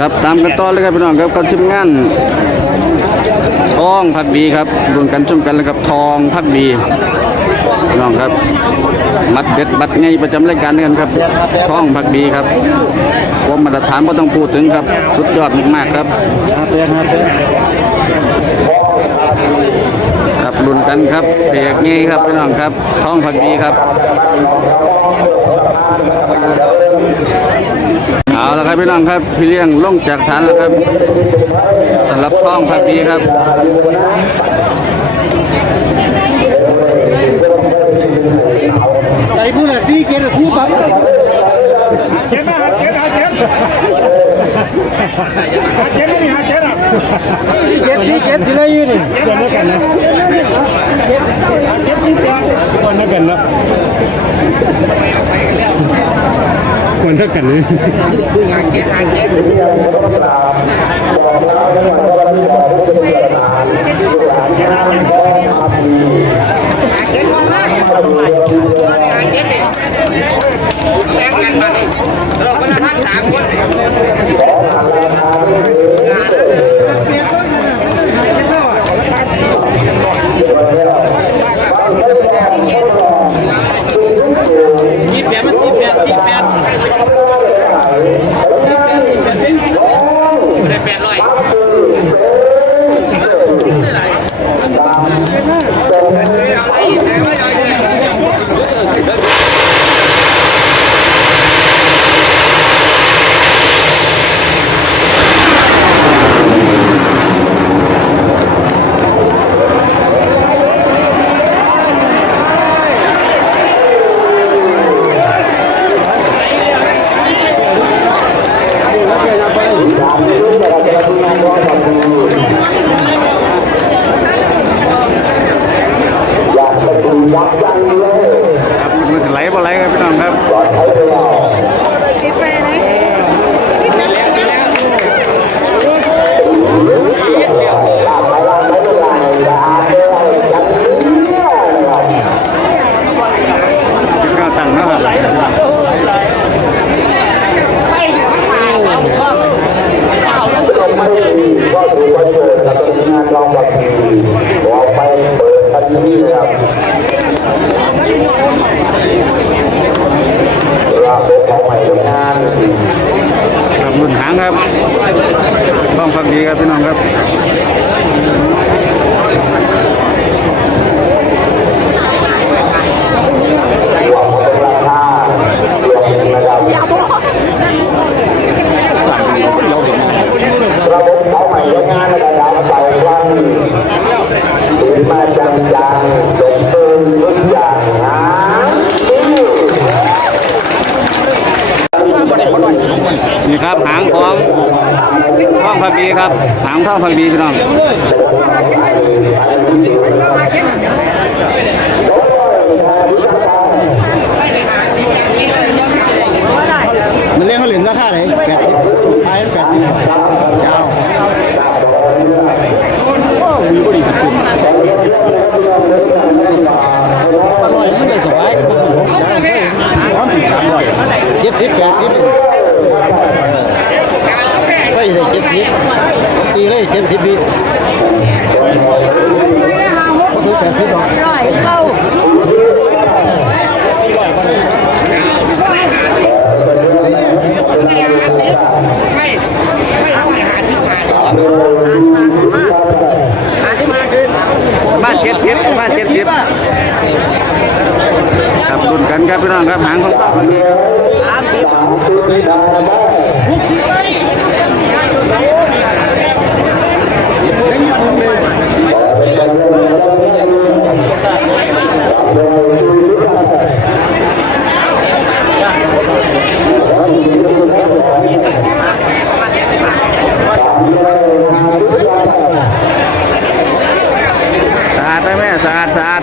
ครับตามกันต่อเลยครับพี่น้องครับกับทีมงานทองพักดีครับรวมกันชมกันแล้วครับทองพักดีพี่น้องครับมัดเด็ดบัดไงประจำรายการกันครับทองพักดีครับความมาตรฐานก็ต้องพูดถึงครับ สุดยอดมากๆครับครับรุนกันครับเปียกงี้ครับพี่น้องครับทองผักดีครับ ครับพี่น้องครับพี่เลี้ยงลงจากฐานแล้วครับสำหรับท้องผักดีครับไอ้ผู้ละสี่เกณฑ์คู่ปั๊บเจ็ดนะฮะเจ็ดฮะเจ็ดฮะเจ็ดไม่มีฮะเจ็ดอะสี่เกณฑ์สี่เกณฑ์สิไรอยู่นี่คนละกันนะเจ็ดสิบกว่าคนละกันนะันละกันเลยสิบแปดมาสิบแปดสิบแปดได้ แปดร้อย ครับมันจะไหลบ่ไหลครับ พี่น้องครับก็ตั้งนะครับครับรุ่นหางครับ ต้องฟังดีครับพี่น้องครับ ระบบเขาใหม่ยังงานในระดับเสาวันถึงมาจังจังจงเติมทุกอย่างนะ นี่ครับหางของท่องพักดีครับ หางท่องพักดีพี่น้องมันเลี้ยงเขาเหรียญราคาไหนแปดสิบขายแปดสิบยาวโอ้วิวก็ดีสุดๆอร่อยมันได้สบายพร้อมถึงสามร้อยเจ็ดสิบแปดสิบ ไฟได้เจ็ดสิบตีเลยเจ็ดสิบวิก็คือแปดสิบหรอร้อยเก้าบ้านเจ็ดสิบบ้านเจ็ดสิบครับรุ่นกันครับพี่น้องครับหางของท่องพัก Saat ya, saat saat.